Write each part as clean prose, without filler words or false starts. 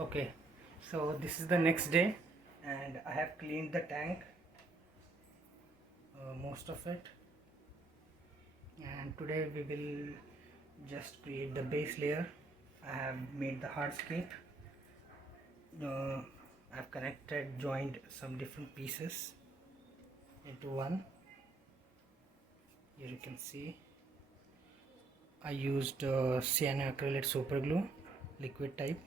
Okay, so this is the next day and I have cleaned the tank, most of it, and today we will just create the base layer. I have made the hardscape. I've joined some different pieces into one. Here you can see I used cyanoacrylate super glue, liquid type,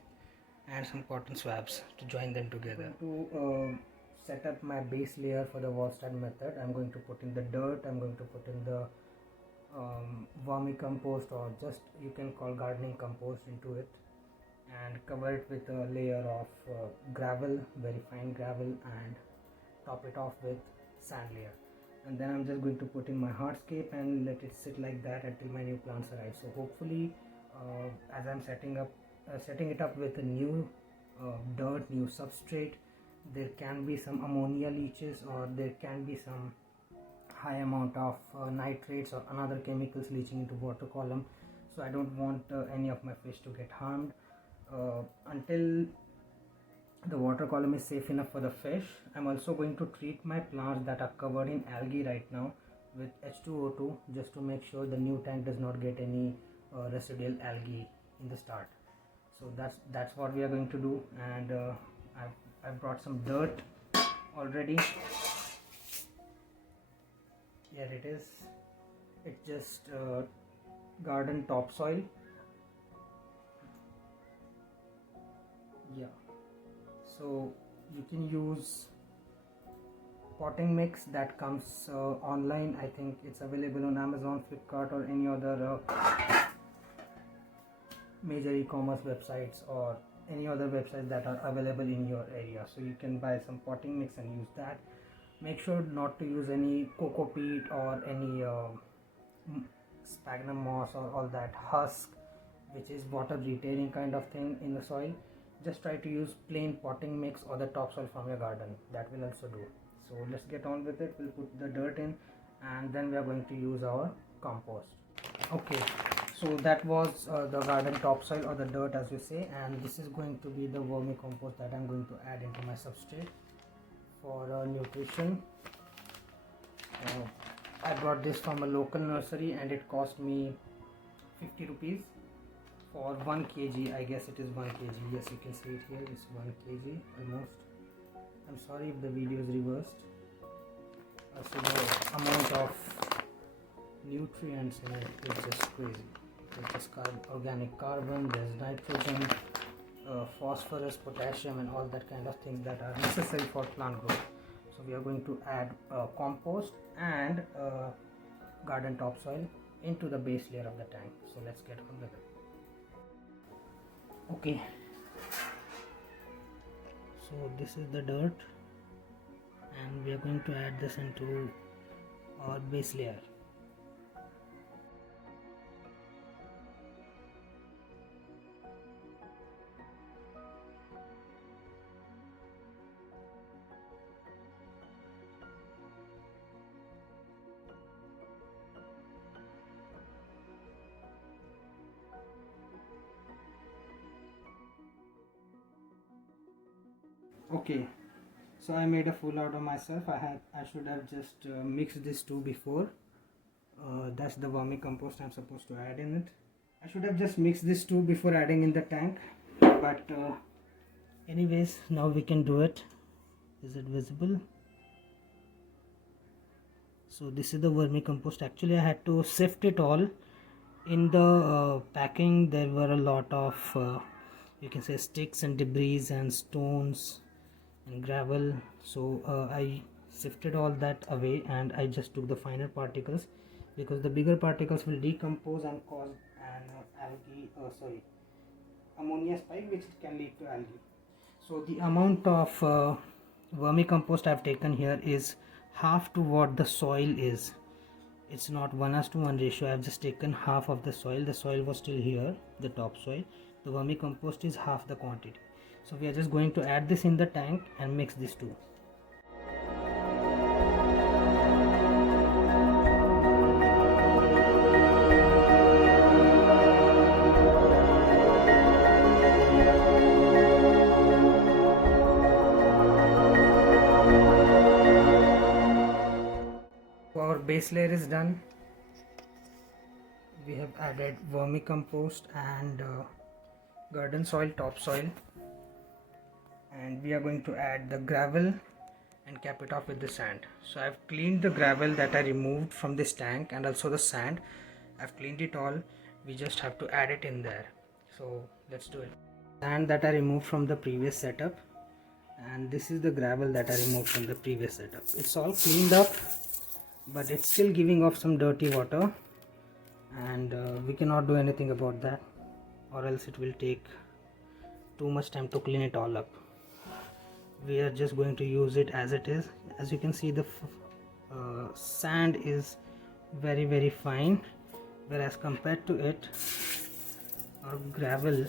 and some cotton swabs to join them together. To set up my base layer for the walstad method, I'm going to put in the dirt, I'm going to put in the vermicompost, or just you can call gardening compost, into it, and cover it with a layer of gravel, very fine gravel, and top it off with sand layer. And then I'm just going to put in my hardscape and let it sit like that until my new plants arrive. So hopefully as I'm setting it up with a new dirt, new substrate, there can be some ammonia leaches, or there can be some high amount of nitrates or another chemicals leaching into water column. So I don't want any of my fish to get harmed. Until the water column is safe enough for the fish, I'm also going to treat my plants that are covered in algae right now with H2O2, just to make sure the new tank does not get any residual algae in the start. So that's what we are going to do. And I've brought some dirt already. Here it is. It's just garden topsoil. Yeah, so you can use potting mix that comes online. I think it's available on Amazon, Flipkart, or any other major e-commerce websites, or any other websites that are available in your area. So you can buy some potting mix and use that. Make sure not to use any cocoa peat or any sphagnum moss or all that husk, which is water retaining kind of thing in the soil. Just try to use plain potting mix or the topsoil from your garden. That will also do. So let's get on with it. We'll put the dirt in, and then we are going to use our compost. Okay, so that was the garden topsoil, or the dirt as you say, and this is going to be the vermicompost that I'm going to add into my substrate for nutrition. I brought this from a local nursery and it cost me 50 rupees for 1 kg. I guess it is 1 kg. Yes, you can see it here. It's 1 kg almost. I'm sorry if the video is reversed. So the amount of nutrients in it is just crazy. There's just organic carbon, there's nitrogen, phosphorus, potassium, and all that kind of things that are necessary for plant growth. So we are going to add compost and garden topsoil into the base layer of the tank. So let's get on with it. Okay, so this is the dirt, and we are going to add this into our base layer. Okay, so I made a fool out of myself. I should have just mixed these two before. That's the vermicompost I'm supposed to add in it. I should have just mixed these two before adding in the tank, but anyways, now we can do it. Is it visible? So this is the vermicompost. Actually I had to sift it all. In the packing there were a lot of you can say sticks and debris and stones and gravel, so I sifted all that away and I just took the finer particles, because the bigger particles will decompose and cause an ammonia spike, which can lead to algae. So the amount of vermicompost I've taken here is half to what the soil is. It's not 1:1 ratio. I've just taken half of the soil. The soil was still here, the topsoil. The vermicompost is half the quantity. So we are just going to add this in the tank and mix these two. base layer is done. We have added vermicompost and garden soil, topsoil, and we are going to add the gravel and cap it off with the sand. So I've cleaned the gravel that I removed from this tank, and also the sand. I've cleaned it all. We just have to add it in there. So let's do it. Sand that I removed from the previous setup, and this is the gravel that I removed from the previous setup. It's all cleaned up, but it's still giving off some dirty water, and we cannot do anything about that, or else it will take too much time to clean it all up. We are just going to use it as it is. As you can see, the sand is very fine, whereas compared to it, our gravel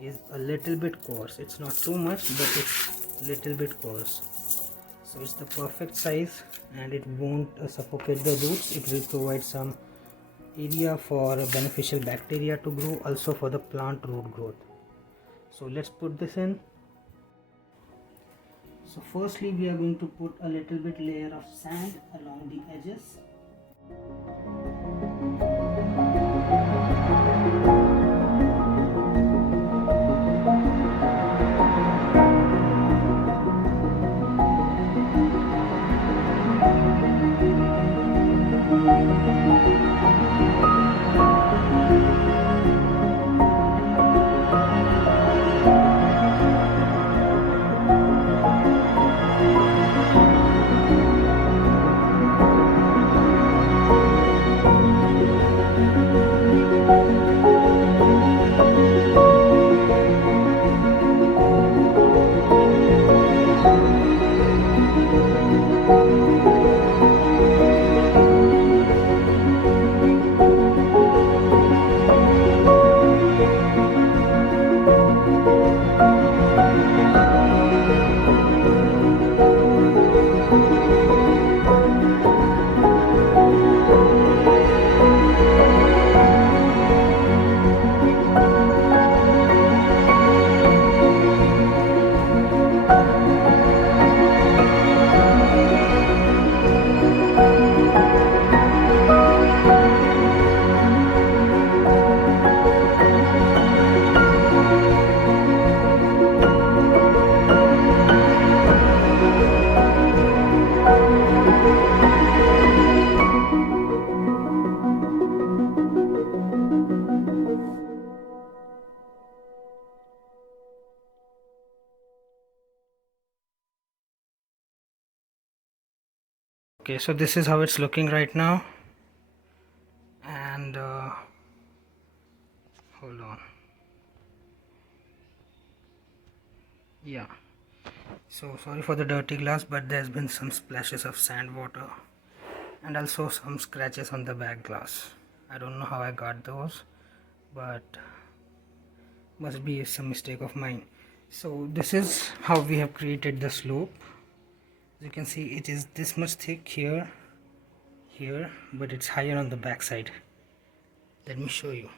is a little bit coarse. It's not too much, but it's little bit coarse. So it's the perfect size, and it won't suffocate the roots. It will provide some area for beneficial bacteria to grow, also for the plant root growth. So let's put this in. So firstly, we are going to put a little bit layer of sand along the edges. Okay, so this is how it's looking right now, and hold on. Yeah, so sorry for the dirty glass, but there's been some splashes of sand water and also some scratches on the back glass. I don't know how I got those, but must be some mistake of mine. So this is how we have created the slope. As you can see, it is this much thick here, but it's higher on the back side. Let me show you.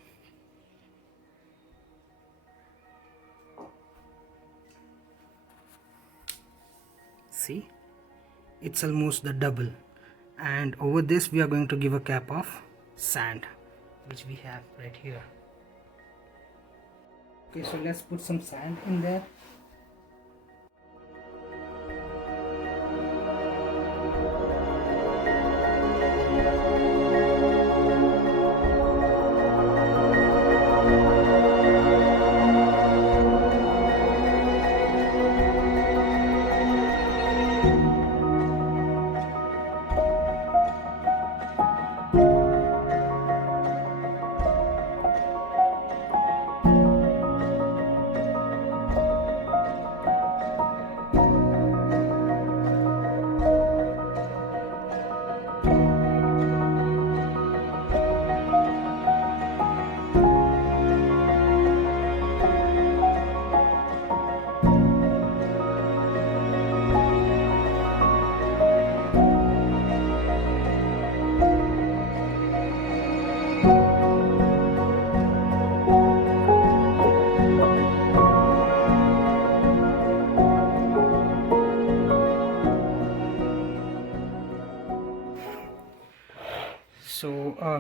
See, it's almost the double, and over this we are going to give a cap of sand, which we have right here. Okay, so let's put some sand in there.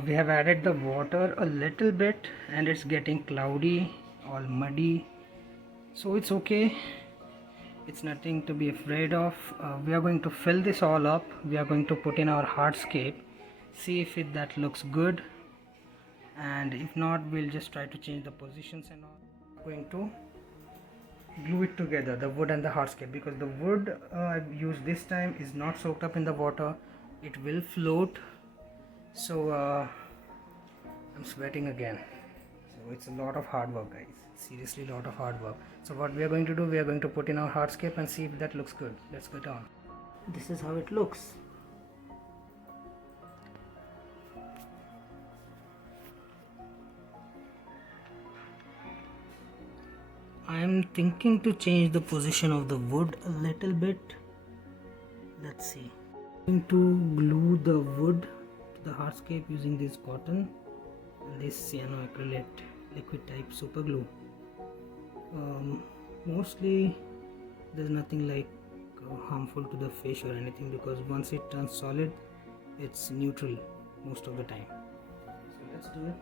we have added the water a little bit and it's getting cloudy, all muddy, so it's okay, it's nothing to be afraid of. We are going to fill this all up. We are going to put in our hardscape, see if that looks good, and if not, we'll just try to change the positions and all. We're going to glue it together, the wood and the hardscape, because the wood I've used this time is not soaked up in the water, it will float. So I'm sweating again, so it's a lot of hard work, guys, seriously, a lot of hard work. So what we are going to do, we are going to put in our hardscape and see if that looks good. Let's get on. This is how it looks. I am thinking to change the position of the wood a little bit. Let's see. I'm going to glue the wood to the hardscape using this cotton and this cyanoacrylate liquid type super glue. Mostly there's nothing like harmful to the fish or anything, because once it turns solid, it's neutral most of the time. So let's do it.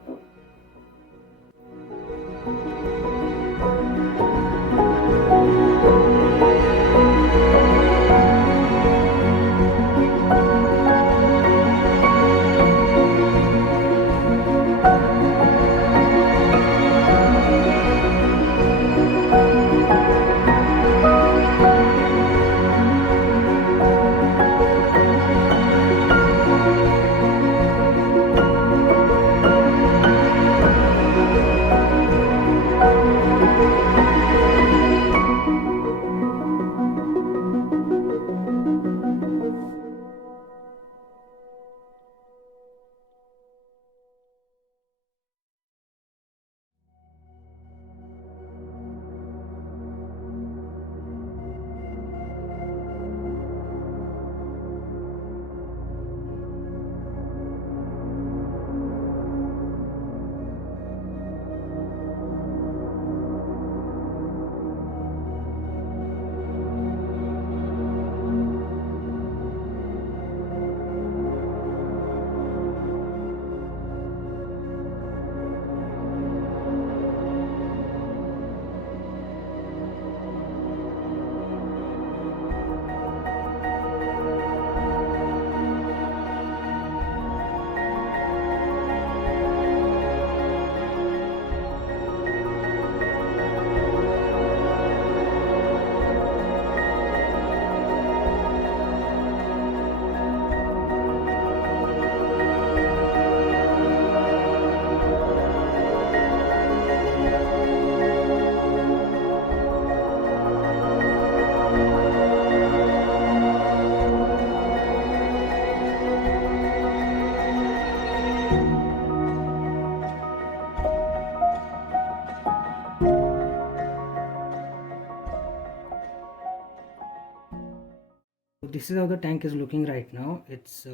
This is how the tank is looking right now. It's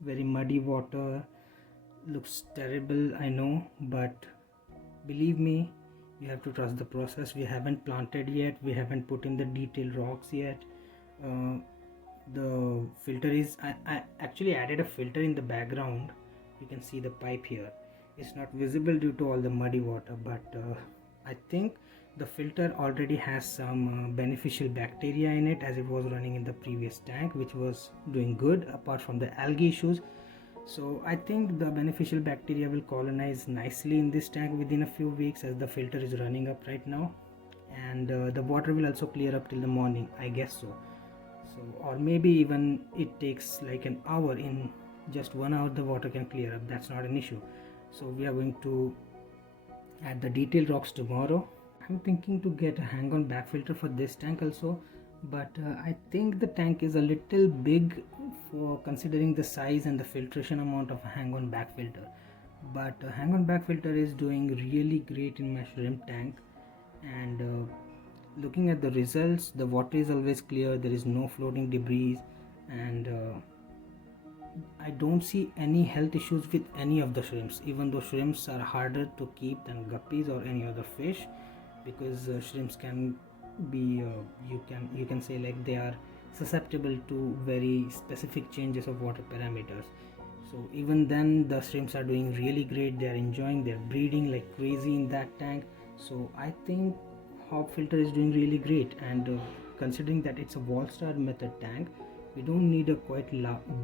very muddy water, looks terrible, I know, but believe me, you have to trust the process. We haven't planted yet, we haven't put in the detailed rocks yet. The filter is, I actually added a filter in the background. You can see the pipe here. It's not visible due to all the muddy water, but I think the filter already has some beneficial bacteria in it, as it was running in the previous tank, which was doing good apart from the algae issues. So I think the beneficial bacteria will colonize nicely in this tank within a few weeks, as the filter is running up right now, and the water will also clear up till the morning, I guess so. Or maybe even it takes like an hour. In just 1 hour the water can clear up, that's not an issue. So we are going to add the detailed rocks tomorrow. I'm thinking to get a hang-on back filter for this tank also, but I think the tank is a little big for considering the size and the filtration amount of a hang-on back filter. But hang-on back filter is doing really great in my shrimp tank, and looking at the results, the water is always clear, there is no floating debris, and I don't see any health issues with any of the shrimps, even though shrimps are harder to keep than guppies or any other fish, because shrimps can be you can say like they are susceptible to very specific changes of water parameters. So even then the shrimps are doing really great. They are enjoying, they're breeding like crazy in that tank. So I think hop filter is doing really great, and considering that it's a walstad method tank, we don't need a quite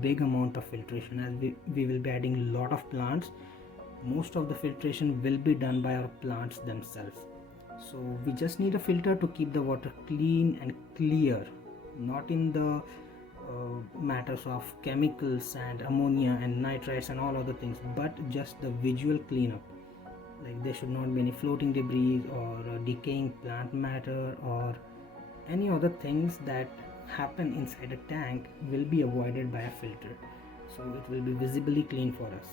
big amount of filtration, as we will be adding a lot of plants. Most of the filtration will be done by our plants themselves. So we just need a filter to keep the water clean and clear, not in the matters of chemicals and ammonia and nitrites and all other things, but just the visual cleanup. Like there should not be any floating debris or decaying plant matter or any other things that happen inside a tank will be avoided by a filter, so it will be visibly clean for us.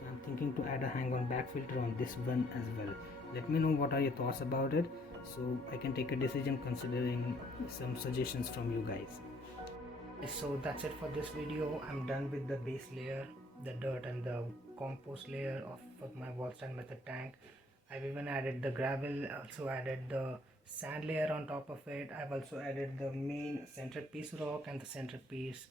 So I'm thinking to add a hang on back filter on this one as well. Let me know what are your thoughts about it, so I can take a decision considering some suggestions from you guys. So that's it for this video. I'm done with the base layer, the dirt and the compost layer of my walstad method tank. I've even added the gravel, also added the sand layer on top of it. I've also added the main centerpiece rock and the centerpiece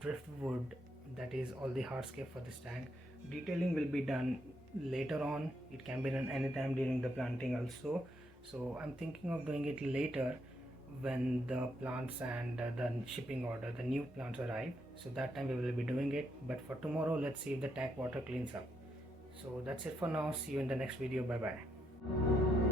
driftwood, that is all the hardscape for this tank. Detailing will be done later on. It can be done anytime during the planting also. So I'm thinking of doing it later when the plants and the shipping order, the new plants arrive. So that time we will be doing it. But for tomorrow, let's see if the tank water cleans up. So that's it for now. See you in the next video. Bye bye.